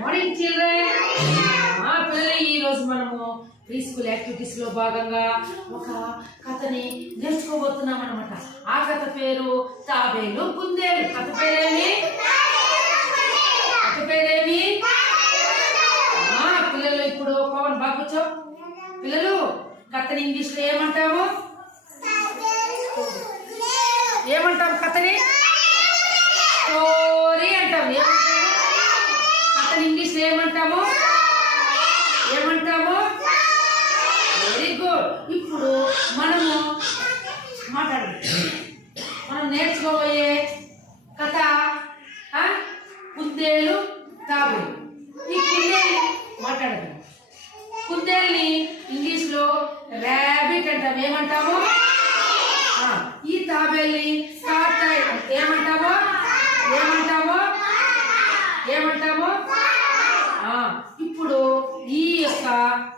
Morning children. పిల్లలు ఈరోజు మనము ప్రీ స్కూల్ యాక్టివిటీస్ లో భాగంగా ఒక కథని నేర్చుకోబోతున్నాం అనమాట. ఆ కథ పేరు తాబేలు కుందేలు. కథ పేరేమి? పిల్లలు ఇప్పుడు పవన్ బాగా కూర్చో. పిల్లలు కథని ఇంగ్లీష్ లో ఏమంటాము? కథని స్టోరీ అంటాము. కథని ఇంగ్లీష్ లో ఏమంటాము? Very good. ఇప్పుడు మనము మనం నేర్చుకోబోయే కథ కుందేలు తాబేలు. ఈ కుందేలు మాట్లాడదు. కుందేలుని ఇంగ్లీష్ లో ర్యాబిట్ అంటాము. ఏమంటాము? ఈ తాబేల్ని కాకాయ్ ఏమంటాము? ఇప్పుడు ఈ యొక్క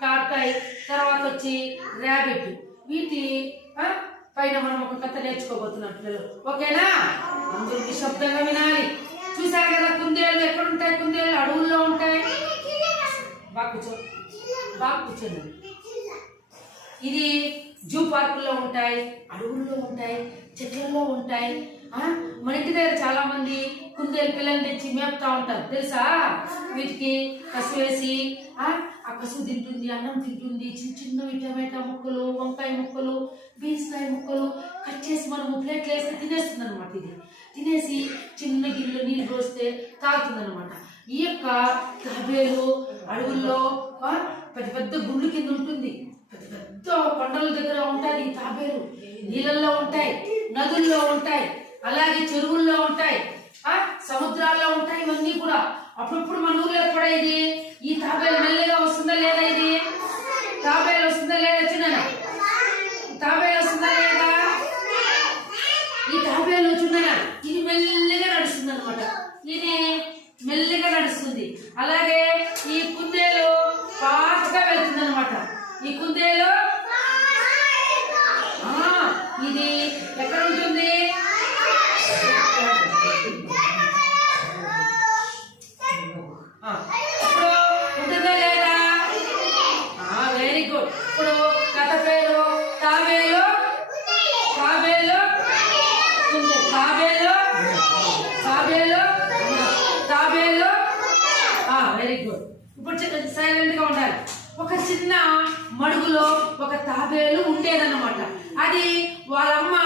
కాకాయ్ తర్వాత వచ్చి ర్యాబిట్, వీటి పైన మనం ఒక కథ నేర్చుకోబోతున్నాం పిల్లలు. ఓకేనా? అందరికి శబ్దంగా వినాలి. చూసారు కదా కుందేలు ఎక్కడ ఉంటాయి? కుందేలు అడవుల్లో ఉంటాయి. బాగా కూర్చోండి. ఇది జూ పార్కుల్లో ఉంటాయి, అడవుల్లో ఉంటాయి, చెట్లలో ఉంటాయి. మన ఇంటి దగ్గర చాలా మంది కుందేలు పిల్లల్ని తెచ్చి మేపుతా ఉంటారు తెలుసా? వీటికి కసు వేసి ఆ కసు తింటుంది, అన్నం తింటుంది. చిన్న చిన్నవి టమాటా ముక్కలు, వంకాయ ముక్కలు, బీన్స్కాయ ముక్కలు కట్ చేసి మనము ప్లేట్లు వేస్తే తినేస్తుంది అనమాట. ఇది తినేసి చిన్న గిన్నెలో నీళ్ళు పోస్తే తాగుతుంది అనమాట. ఈ యొక్క తాబేలు అడవుల్లో పెద్ద పెద్ద గుండ్లు కింద ఉంటుంది. పెద్ద పెద్ద కొండల దగ్గర ఉంటాయి ఈ తాబేలు. నీళ్ళల్లో ఉంటాయి, నదుల్లో ఉంటాయి, అలాగే చెరువుల్లో ఉంటాయి, సముద్రాల్లో ఉంటాయి. ఇవన్నీ కూడా అప్పుడప్పుడు మన ఊర్లో కూడా ఇది ఈ తాబేలు మెల్లగా వస్తుందా లేదా? ఇది తాబేలు వస్తుందా లేదా? చూడండి, తాబేలు వస్తుందా లేదా? ఈ తాబేలు చూడండి, ఇది మెల్లగా నడుస్తుంది అనమాట. ఇది మెల్లగా నడుస్తుంది. అలాగే ఈ కుందేలు ఫాస్ట్గా వెళ్తుంది అనమాట. ఈ కుందేలు ఇది ఎక్కడ ఉంటుంది? ఇప్పుడు ఉంటుందా లేదా? Very good. ఇప్పుడు కథ పేరు తాబేలు వెరీ గుడ్. ఇప్పుడు సైలెంట్ గా ఉండాలి. ఒక చిన్న మడుగులో ఒక తాబేలు ఉండేదన్నమాట. అది వాళ్ళమ్మ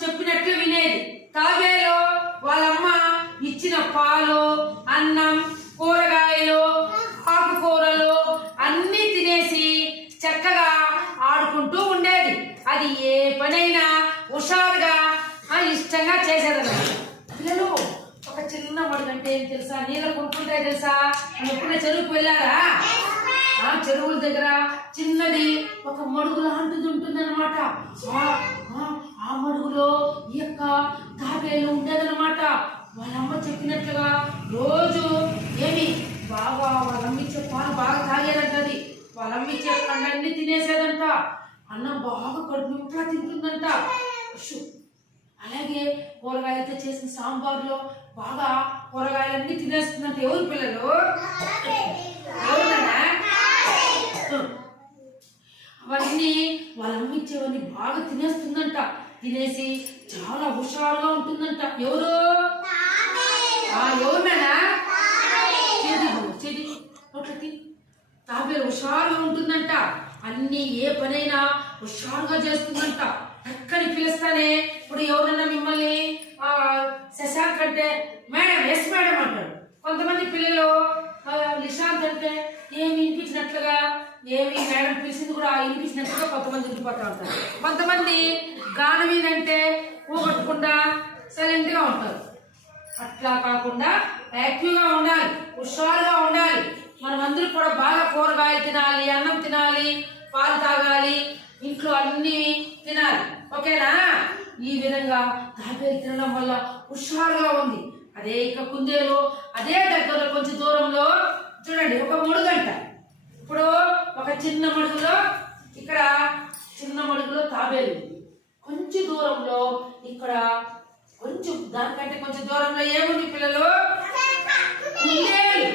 చెప్పినట్లు వినేది. తాబేలు వాళ్ళమ్మ ఇచ్చిన పాలు, అన్నం, కూరగాయలు, ఆకుకూరలు అన్నీ తినేసి చక్కగా ఆడుకుంటూ ఉండేది. అది ఏ పనైనా హుషారుగా ఇష్టంగా చేసేదన్నమాట. పిల్లలు ఒక చిన్న మడుగు అంటే ఏం తెలుసా? నీళ్ళు కొనుక్కుంటాయి తెలుసా? ఎప్పుడైనా చెరువుకు వెళ్ళారా? చెరువుల దగ్గర చిన్నది ఒక మడుగు లాంటిది ఉంటుంది అనమాట. ఆ మడుగులో ఈ యొక్క తాబేలు ఉండేదన్నమాట. వాళ్ళమ్మ చెప్పినట్లుగా రోజు బాగా వాళ్ళమ్మ ఇచ్చే పాలు బాగా తాగేదంటది. వాళ్ళమ్మ ఇచ్చే పండ్లన్నీ తినేసేదంట. అన్నం బాగా కడుపు నింపులా తింటుందంట. అలాగే కూరగాయలతో చేసిన సాంబార్లో బాగా కూరగాయలన్నీ తినేస్తుందంట. ఎవరు పిల్లలు? ఎవరున్నా? అవన్నీ వాళ్ళమ్మ ఇచ్చేవన్నీ బాగా తినేస్తుందంట. తినేసి చాలా హుషారుగా ఉంటుందంట. ఎవరు? ఎవరున్నా? చెడి తాబేలు హుషారుగా ఉంటుందంట. అన్ని ఏ పనైనా హుషారుగా చేస్తుందంట. ఎక్కడి పిలుస్తానే ఇప్పుడు ఎవరన్నా మిమ్మల్ని శశాంక్ అంటే మేడం, ఎస్ మేడం అంటారు. కొంతమంది పిల్లలు నిశాంత్ అంటే ఏమి వినిపించినట్లుగా, ఏమి మేడం పిలిచింది కూడా వినిపించినట్లుగా కొంతమంది ఉండిపోతూ ఉంటారు. కొంతమంది గానవీన్ అంటే ఊగొట్టకుండా సైలెంట్ గా ఉంటారు. అట్లా కాకుండా యాక్టివ్గా ఉండాలి, హుషారుగా ఉండాలి. మనమందరూ కూడా బాగా కూరగాయలు తినాలి, అన్నం తినాలి, పాలు తాగాలి, ఇంట్లో అన్ని తినాలి. ఓకేనా? ఈ విధంగా తాబేలు తినడం వల్ల హుషారుగా ఉంది. అదే ఇక కుందేలు అదే దగ్గరలో కొంచెం దూరంలో చూడండి ఒక మడుగంట. ఇప్పుడు ఒక చిన్న మడుగులో, ఇక్కడ చిన్న మడుగులో తాబేలు, కొంచెం దూరంలో ఇక్కడ కొంచెం దానికంటే కొంచెం దూరంలో ఏముంది పిల్లలు? కుందేలు.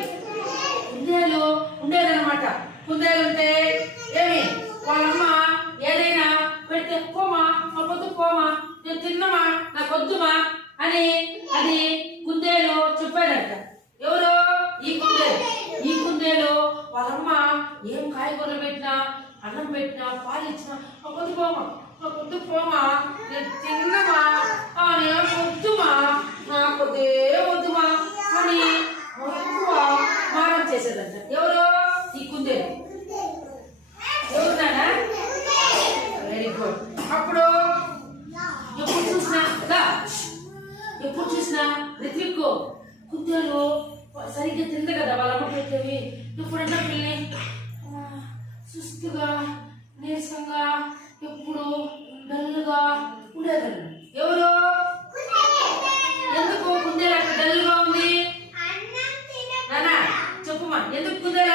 కాయగూరలు పెట్టినా, అన్నం పెట్టినా, పాలు ఇచ్చినా వద్దు పోమా, వద్దు పోమా, నేను తిన్నమా, నేను వద్దుమా, నాకు వద్దే వద్దుమా అని ఎక్కువ మారం చేసేదంట. ఎవరు? ఈ కుందేలు. ఎవరు నాన్న? Very good. అప్పుడు ఎప్పుడు చూసినా రిత్విక్ కుందేలు సరిగ్గా తింది కదా వాళ్ళ అమ్మ పెట్టేవి. ఇప్పుడన్నా పిల్లి సుస్తుగా, నీరసంగా, ఎప్పుడు డల్గా ఉండేదండి. ఎవరు? ఎందుకు కుందేలు అక్కడ డల్గా ఉంది? నానా చెప్పుమా, ఎందుకు కుందేలు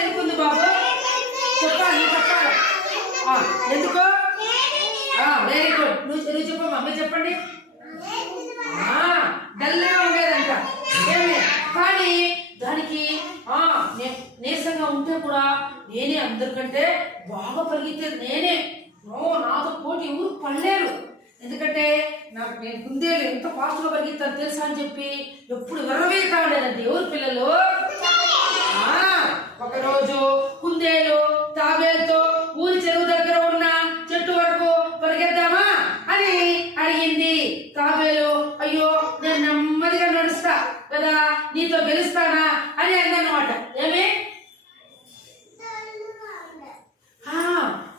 ఎందుకు ఉంది బాబు? చెప్పాలి ఎందుకు? Very good. నువ్వు చెప్పమ్మా, మీరు చెప్పండి. డల్గా ఉండేదంట. కానీ దానికి నీరసంగా ఉంటే కూడా నేనే అందరికంటే బాగా పరిగెత్తేది నేనే. నాతో పోటీ ఎవరు పడలేరు. ఎందుకంటే నేను కుందేలు ఎంత ఫాస్ట్గా పరిగెత్తాను తెలుసా అని చెప్పి ఎప్పుడు విరవేస్తా ఉండేదండి. ఎవరు పిల్లలు? ఒకరోజు కుందేలు తాబేలుతో ఊరి చెరువు దగ్గర ఉన్న చెట్టు వరకు పరిగెద్దామా అని అడిగింది. తాబేలు అయ్యో నేను నెమ్మదిగా నడుస్తా కదా, నీతో గెలుస్తానా అని అన్నమాట. ఏమి?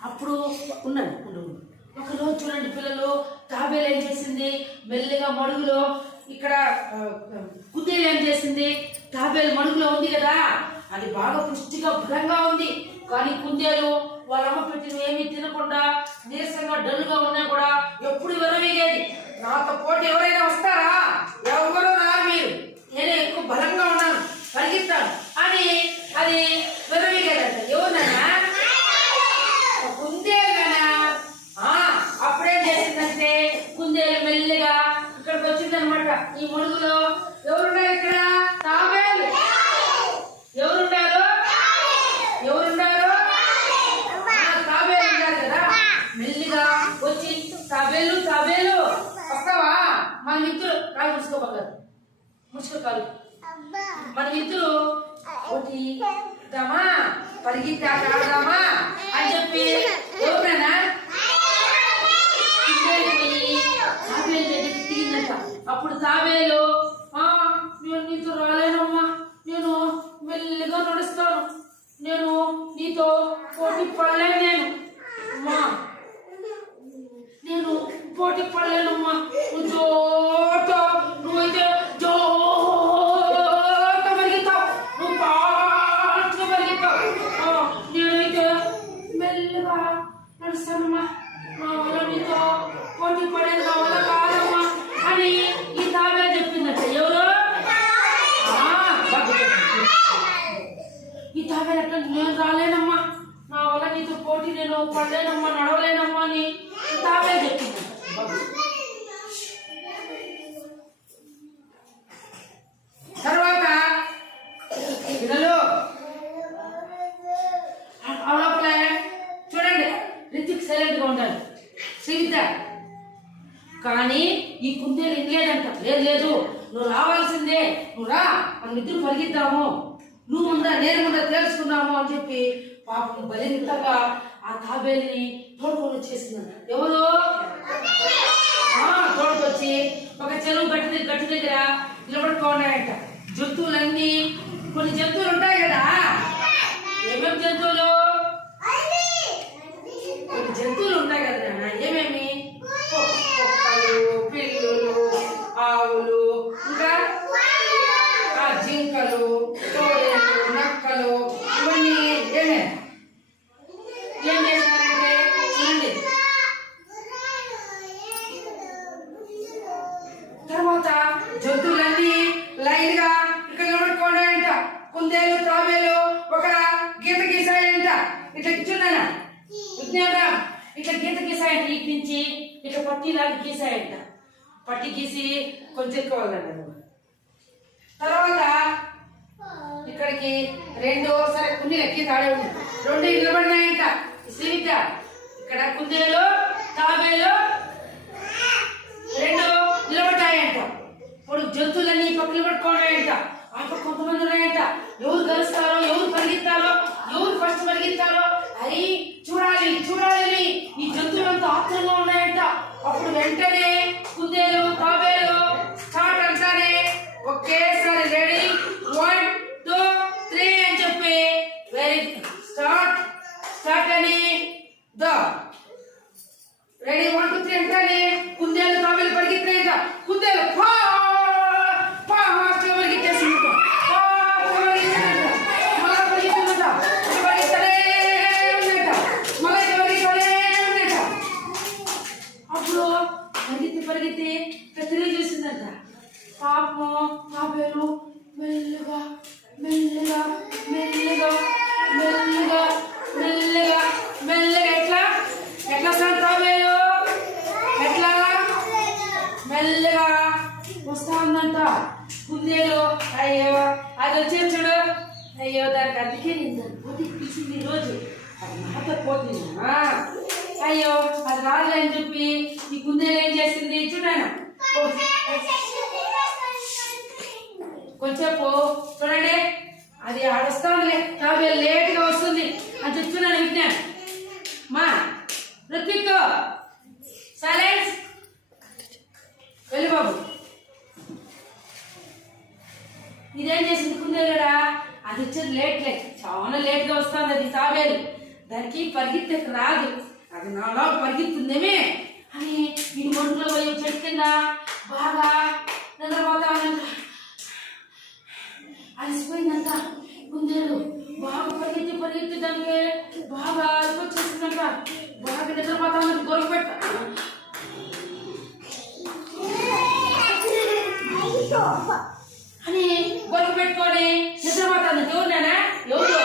అప్పుడు ఉన్నాను. ఒకరోజు చూడండి పిల్లలు, తాబేలు ఏం చేసింది? మెల్లిగా మడుగులో, ఇక్కడ కుందేలు ఏం చేసింది? తాబేలు మడుగులో ఉంది కదా, అది బాగా పుష్టిగా బలంగా ఉంది. కానీ కుందేలు వాళ్ళ అమ్మ పెట్టిన ఏమీ తినకుండా నీరసంగా డల్గా ఉన్నా కూడా ఎప్పుడు విరవీగేది. నాతో పోటీ ఎవరైనా వస్తారా? ఎవరు రారు, మీరు, నేనే ఎక్కువ బలంగా ఉన్నాను, పరిగెత్తాను అని అది విరవీగేదంట. ఎవరినైనా? కుందేలునా? అప్పుడేం చేసిందంటే కుందేలు మెల్లిగా ఇక్కడికి వచ్చిందనమాట. ఈ మడుగులో ఎవరున్నారు? ఇక్కడ తాబేలు. ఎవరున్నారు? తాబేలు ఉన్నారు కదా. మెల్లిగా వచ్చి తాబేలు వస్తావా? మన మిత్రులు కాలు ముసుకోబోగారు, ముసుకోకాలు మన మిత్రులు ఒకటి దామా పరిగెత్తామా అని చెప్పి ఎవరైనా తాబేలు దగ్గరికి తిరిగిందట. అప్పుడు తాబేలు నేను నీతో రాలేనమ్మా, నేను మెల్లిగా నడుస్తాను, నేను నీతో పోటీ పడలేను అమ్మా, నేను పోటీ పడలేనమ్మా, నువ్వైతే పరిగెత్తావు, నువ్వు ఫాస్ట్గా పరిగెత్తావు, నేనైతే మెల్లిగా నడుస్తానమ్మా, నా వల్ల నీతో పోటీ పడేది నా వల్ల కాదమ్మా అని ఈ తాబేలు చెప్పిందట. ఎవరు? ఈ తాబేలు అట్లా నేను రాలేనమ్మా, నా వల్ల నీతో పోటీ నేను పడలేనమ్మా, నడవలేనమ్మా అని ఈ తాబేలు చెప్పిందట. తర్వాత పిల్లలు లోపల చూడండి, రితిక్ సైలెంట్ గా ఉండాలి, శ్రీవిద్య. కానీ ఈ కుందేలు ఇవ్వలేదంట. లేదు నువ్వు రావాల్సిందే, నువ్వు రా, మనం ఇద్దరు పరిగెత్తాము, నువ్వు ముందా నేను ముందా తెలుసుకున్నాము అని చెప్పి పాపం బలింతగా ఆ తాబేలుని తోడుకొని వచ్చేసిందంట. ఎవరు? తోడుకొచ్చి ఒక చెరువు గట్టి దగ్గర నిలబడుకోన్నాయంట. జంతువులన్నీ, కొన్ని జంతువులు ఉంటాయి కదా, ఏమేమి జంతువులు? కొన్ని జంతువులు ఉంటాయి కదా, ఏమేమి? కుక్కలు, పిల్లులు, ఆవులు, ఇంకా జింకలు, కోడలు, నక్కలు, ఇవన్నీ ఏం చేశారంటే చూడండి. తర్వాత జంతువులన్నీ లైన్ గా ఇక్కడ నిలబడుకోండి. కుందేలు తాబేలు ఒక గీత గీసాయంట. ఇట్లా కూర్చున్నానా విజ్ఞాన, ఇట్లా గీత గీసాయంట. ఇటు నుంచి ఇట్లా పట్టిలాగా గీసాయంట. పట్టి గీసి కొంచెం ఎక్కువ. తర్వాత ఇక్కడికి రెండు, సరే కొన్ని గీత ఆడే ఉంది, రెండు నిలబడినాయంట. శ్రీవిద్య, ఇక్కడ కుందేలు తాబేలు రెండు నిలబడ్డాయంట. ఇప్పుడు జంతువులన్నీ పక్కన పట్టుకోవాలంట. అక్కడ కొంతమంది ఉన్నాయంట. ఎవరు గెలుస్తారో, ఎవరు పరిగెత్తారో, ఎవరు ఫస్ట్ పరిగెత్తారో పరిగెత్తారో అరే చూడాలి చూడాలి ఈ జంతువులంతా ఆత్రంగా ఉన్నాయంట. అప్పుడు వెంటనే కుందేలు తాబేలు స్టార్ట్ అంటారే ఒకేసారి రెడీ 1 2 3 అని చెప్పి వెరీ స్టార్ట్ స్టార్ట్ అని ద రెడీ 1 2 3 అంటానే కుందేలు తాబేలు పరిగెత్తాయంట. కుందేలు పా పా పరిగెత్తేసింది. పరిగెత్తి తిరిగి చూసిందంట. పాపం తాబేలు మెల్లగా మెల్లగా మెల్లగా మెల్లగా మెల్లగా మెల్లగా ఎట్లా ఎట్లా సార్ తాబేలు ఎట్లా మెల్లగా వస్తా ఉందంట. కుందేలు అయ్యో అది వచ్చే చూడు అయ్యో దానికి అందుకే నేను పోటీ పిలిచింది ఈరోజు అది మాట్లాడిపోతుంది. అయ్యో అది రాదులని చెప్పి ఈ కుందేలు ఏం చేసింది చూడాను కొంచెంసేపు చూడండి అది ఆడొస్తాందిలే తాబేలు లేట్గా వస్తుంది అని చెప్తున్నాను. విజ్ఞాన్ మా రుత్విక్ సైలెన్స్ వెళ్ళి బాబు. ఇదేం చేసింది కుందేలుడా అది వచ్చేది లేట్లే చాలా లేట్గా వస్తుంది. అది తాబేలు దానికి పరిగెత్తకు రాదు. అది నాలో పరిగెత్తుందేమే అని ఇది ఒంట్లో పోయి చెట్టు కింద బాగా నిద్రపోతా ఉన్నంత అలసిపోయిందంట. కుందేలు బాగా పరిగెత్తి పరిగెత్తి దానికి బాగా అలసిపోచేసిందంట. బాగా నిద్రపోతా ఉన్నది గొరవ పెట్ట అని గొరవ పెట్టుకొని నిద్రపోతా ఉన్నది. ఎవరినా ఎవరు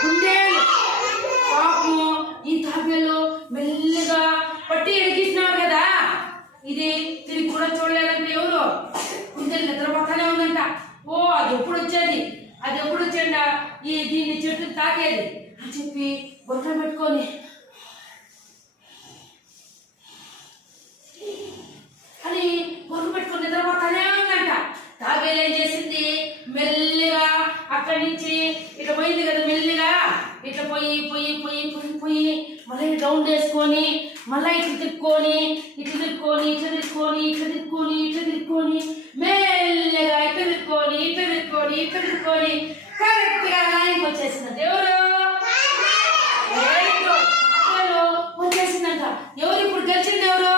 కుందేలు పాపము ఈ తాబేలు మెల్లగా పట్టి ఎడిగిస్తున్నారు కదా ఇది తిరిగి కూడా చూడలేదంటే ఎవరు కుందేలు నిద్రపోతానే ఉందంట. ఓ అది ఎప్పుడు వచ్చేది అది ఎప్పుడు వచ్చేండా ఈ దీన్ని చెట్టు తాకేది అని చెప్పి బొట్ట పెట్టుకొని అని బొట్ట పెట్టుకొని నిద్రపోతానే ఉందంట. తాబేలు ఏం చేసింది మెల్లిగా అక్కడి నుంచి ఇట్లా పోయింది కదా మెల్లిగా ఇట్లా పోయి పోయి పోయి పోయి పోయి మళ్ళీ డౌన్ వేసుకొని మళ్ళీ ఇట్లా తిరుక్కొని ఇట్లా తిరుక్కొని ఇట్లా తిరుక్కొని ఇట్లా తిరుక్కొని ఇట్లా తిరుక్కొని మెల్లగా ఇట్లా తిరుక్కొని ఇట్లా తిరుక్కొని ఇట్లా తిరుక్కొని కరెక్ట్ గా లైన్కి వచ్చేసిందంట. ఎవరు వచ్చేసిందంట. ఎవరు ఇప్పుడు గెలిచింది ఎవరు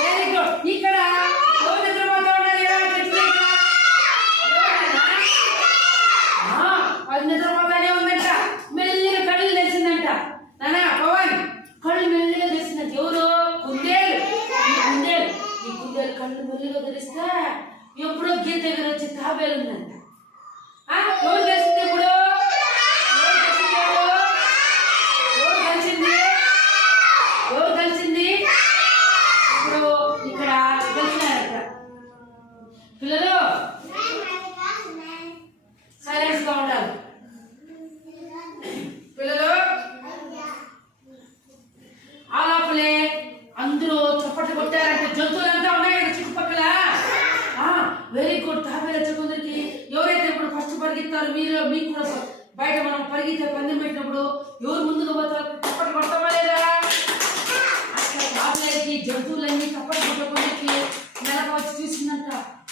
వెరీ గుడ్. ఇక్కడ ఎవరు నిద్రపోతా ఉన్నారు అది నిద్రపోతానే ఉందంట. మెల్లిగా కళ్ళు తెలిసిందంట. నానా పవన్ కళ్ళు మెల్లిగా తెలిసిందంట. ఎవరు కుందేలు ఈ కుందేలు కళ్ళు మెల్లిగా తెరిస్తే ఎప్పుడో గీత దగ్గర వచ్చి తాబేలు ఉందంట. ఎవరు తెలిసింది ఇప్పుడు ఎవరు కలిసింది ఎవరు కలిసింది ఇప్పుడు ఇక్కడ కలిసినారట. పిల్లలు సైలెన్స్ గా ఉండాలి. పిల్లలు ఆ లోపలే అందరూ చప్పట్లు కొట్టారంటే జంతువులంతా ఉన్నాయి కదా చుట్టుపక్కల. Very good. తాబేలు కొందరికి ఎవరైతే ఇప్పుడు ఫస్ట్ పరిగెత్తారు మీరు మీకు కూడా బయట మనం పరిగెత్తే పందెం పెట్టినప్పుడు ఎవరు ముందుకు పోతారు చప్పట్లు కొడతామా లేదా? అట్లా తాబేలుకి జంతువులన్నీ చప్పట్లు కొట్టడానికి నెలకు వచ్చి చూసిందంట.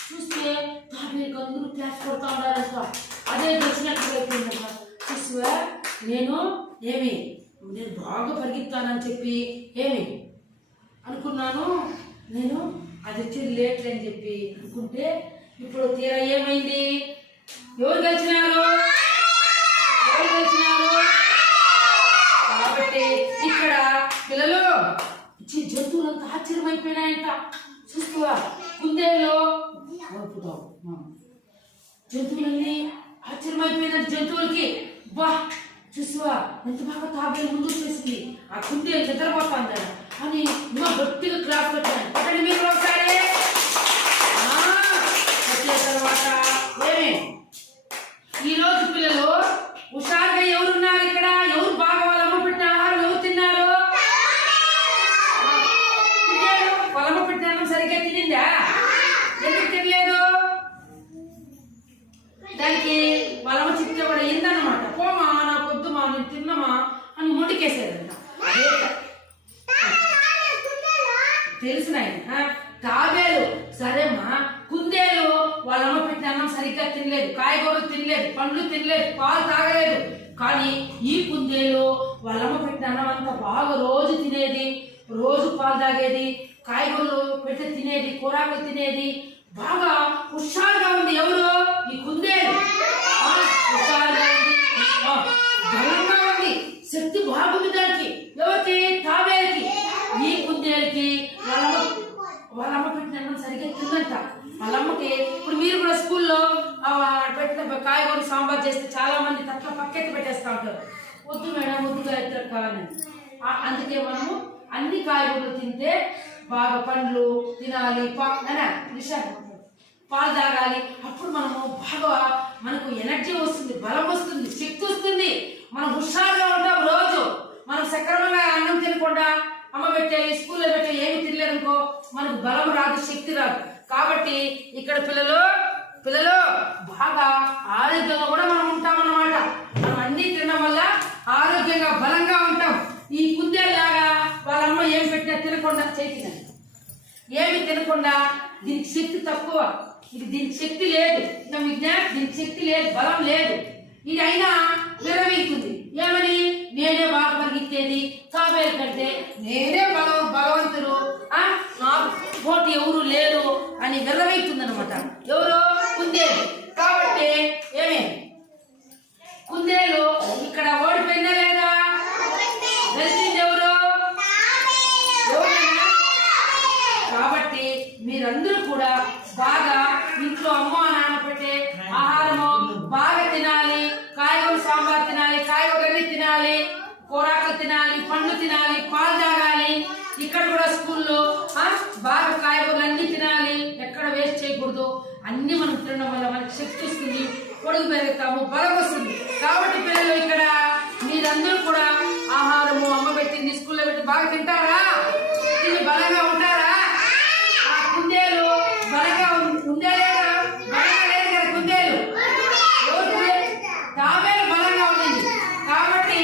చూస్తే తాబేలుకి అందరూ క్లాస్ కొడతా ఉన్నారంట. అదే తెలిసినట్టు అయిపోయిందంట. చూసివా నేను బాగా పరిగెత్తానని చెప్పి అనుకున్నాను. నేను అది వచ్చేది లేట్ అని చెప్పి అనుకుంటే ఇప్పుడు తీరా ఏమైంది? ఎవరు గెలిచినారు? కాబట్టి ఇక్కడ పిల్లలు జంతువులంతా ఆశ్చర్యమైపోయినాయంట. చూస్తువా కుందేలు జంతువులన్నీ ఆశ్చర్యమైపోయినట్టు జంతువులకి బా చూసివా ఎంత బాగా తాబేలు ముందు వచ్చేసింది. ఆ కుందేలు నిద్రపోతాందా అని ఇంకా గట్టిగా క్లాస్ పెట్టాను. ఒకటి మీరు ఒకసారి వచ్చే తర్వాత ఈరోజు పిల్లలు హుషారుగా ఎవరున్నారు ఇక్కడ? ఎవరు బాగా వాళ్ళమ్మ పెట్టిన ఆహారం ఎవరు తిన్నారు? వాళ్ళమ్మ పెట్టిన అన్నం సరిగ్గా తినిందా? ఎందుకు తినలేదు? దానికి వాళ్ళమ్మ చెప్తే కూడా ఏందన్నమాట పోమా సరిగ్గా తినలేదు, కాయగూరలు తినలేదు, పండ్లు తినలేదు, పాలు తాగలేదు. కానీ ఈ కుందేలు వాళ్ళమ్మ పెట్టిన అన్నం అంతా బాగా రోజు తినేది, రోజు పాలు తాగేది, కాయగూరలు పెడితే తినేది, కూరాకులు తినేది, బాగా హుషారుగా ఉంది. ఎవరు? ఈ కుందేలు. హుషారుగా ఉంది, బలంగా ఉంది, శక్తి బాగుంది దానికి. ఎవరికి? తాబేలుకి. ఈ కుందేలుకి వాళ్ళమ్మ పెట్టిన అన్నం సరిగ్గా తిందంట. వాళ్ళమ్మకి ఇప్పుడు మీరు కూడా స్కూల్లో పెట్టిన కాయగూర సాంబార్ చేస్తే చాలా మంది తట్ల పక్కెత్తి పెట్టేస్తా ఉంటారు. వద్దు మేడం, వద్దుగా ఎత్తు కావాలని. అందుకే మనము అన్ని కాయగూరలు తింటే బాగా పండ్లు తినాలి, పాలు తాగాలి. అప్పుడు మనము బాగా మనకు ఎనర్జీ వస్తుంది, బలం వస్తుంది, శక్తి వస్తుంది, మనం హుషారుగా ఉంటాం. రోజు మనం సక్రమంగా అన్నం తినకుండా అమ్మ పెట్టే స్కూల్లో పెట్టే ఏమి తినలేదనుకో మనకు బలం రాదు, శక్తి రాదు. కాబట్టి ఇక్కడ పిల్లలు బాగా ఆరోగ్యంగా కూడా మనం ఉంటామన్నమాట. మనం అన్ని తినడం వల్ల ఆరోగ్యంగా బలంగా ఉంటాం. ఈ కుందేలాగా వాళ్ళమ్మ ఏం పెట్టినా తినకుండా చేసిన ఏమి తినకుండా దీనికి శక్తి తక్కువ, దీనికి శక్తి లేదు, దీనికి శక్తి లేదు, బలం లేదు. ఇది అయినా విరవీస్తుంది. ఏమని? నేనే బాగా పరిగెత్తేది, తాబేలు కంటే నేనే భగవంతుడు, నాకు పోటీ ఎవరు లేరు అని విరవీస్తుంది అనమాట. ఎవరు? కుందేలు. కాబట్టి ఏమే కుందేలు ఇక్కడ ఓడిపోయిందా లేదా? గెలిచింది ఎవరు? కాబట్టి మీరందరూ కూడా బాగా ఇంట్లో అమ్మ నాన్న పెట్టే ఆహారము బాగా తినాలి, కాయగూర సాంబార్ తినాలి, కాయగూరని తినాలి, కూరాకులు తినాలి, పండ్లు తినాలి, పాలు తాగాలి. ఇక్కడ కూడా స్కూల్లో బాగా కాయగూరలు అన్ని తినాలి, ఎక్కడ వేస్ట్ చేయకూడదు. అన్ని మనం తినడం వల్ల మనకి శక్తి వస్తుంది, పొడుగు పెరుగుతాము, బలం వస్తుంది. కాబట్టి పిల్లలు ఇక్కడ మీరందరూ కూడా ఆహారము అమ్మ పెట్టింది స్కూల్లో పెట్టి బాగా తింటారా? తిని బలంగా ఉంటారా? ఆ కుందేలు బలంగా ఉందా లేదా? బలంగా లేదు కదా కుందేలు, తాబేలు బలంగా ఉండింది. కాబట్టి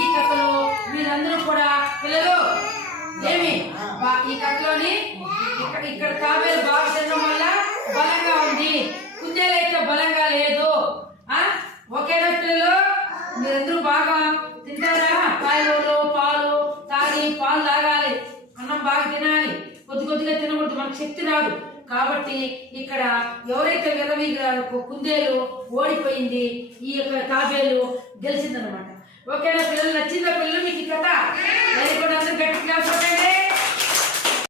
ఈ కథలో మీరందరూ కూడా పిల్లలు ఏమి ఈ కథలోని ఇక్కడ తాబేలు బాగా తినడం వల్ల బలంగా ఉంది, కుందేలు అయితే బలంగా లేదు. ఓకేనా పిల్లలు? మీరందరూ బాగా తింటారా? కాయగూరలు పాలు తాగి పాలు తాగాలి, అన్నం బాగా తినాలి, కొద్దిగా తినకూడదు, మనకు శక్తి రాదు. కాబట్టి ఇక్కడ ఎవరైతే కుందేలు ఓడిపోయింది, ఈ యొక్క తాబేలు గెలిచిందనమాట. ఓకేనా పిల్లలు? నచ్చిందా పిల్లలు మీకు ఈ కథ? Very good. అందరూ గట్టి క్లాస్ కొట్టండి.